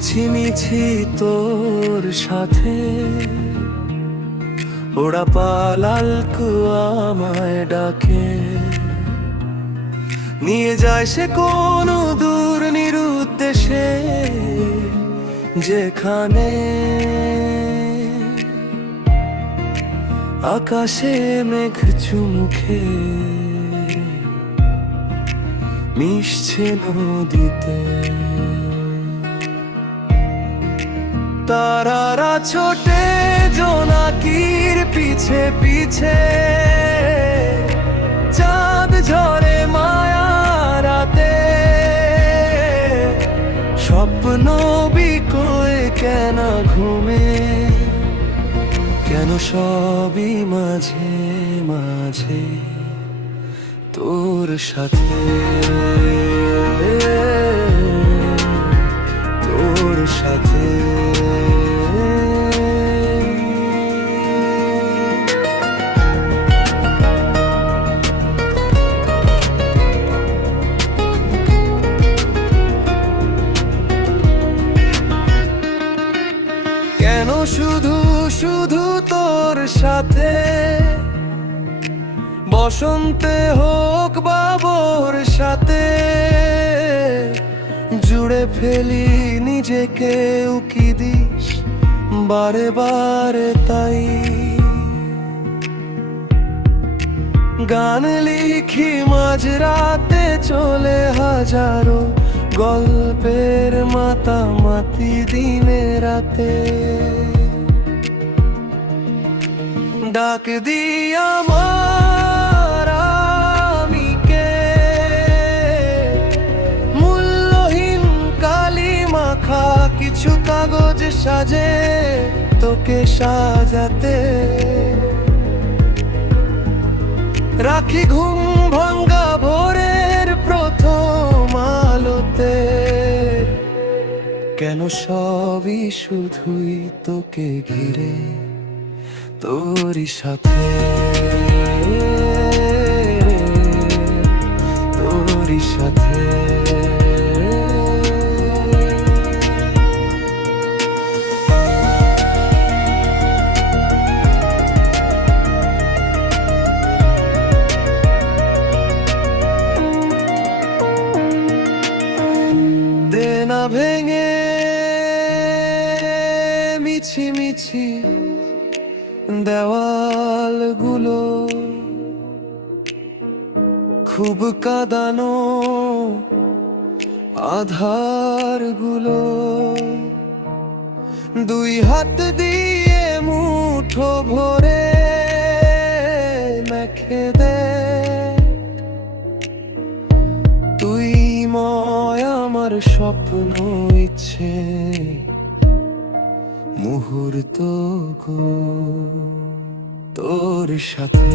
মিছিমিছি তোর সাথে ওরা পালালকু আমায় ডাকে, নিয়ে যায় সে কোনো দূর নিরুদ্দেশে, যেখানে আকাশে মেঘ চুমুখে মিশছে নদীতে। তারারা ছোটে জোনাকির পিছে পিছে, চাঁদ ঝরে মায়া রাতে, স্বপ্ন বিকোয় কেন ঘুমে, কেন সবই মাঝে মাঝে তোর সাথে, তোর সাথে। কেন শুধু শুধু তোর সাথে, বসন্তে হোক বাবর সাথে, জুড়ে ফেলি নিজেকে উকি দিস বারে বারে তাই। গান লিখি মাঝরাতে চলে হাজারো গল্পের মাতামাতি দিনে রাতে, ডাক দি আমার আমিকে, মূল্যহীন কালি মাখা কিছু কাগজ সাজে তোকে সাজাতে, রাখি ঘুম ভাঙ্গা ভোরের প্রথম আলোতে, কেন সবই শুধুই তোকে ঘিরে তোরই সাথে, তোরই সাথে। দেনা ভেঙে মিছি মিছি দেওয়ালগুলো, খুব কাঁদানো আধারগুলো, দুই হাত দিয়ে মুঠো ভরে মেখে দে, তুই ময় আমার স্বপ্ন ইচ্ছে মুহূর্ত গো তোর সাথে।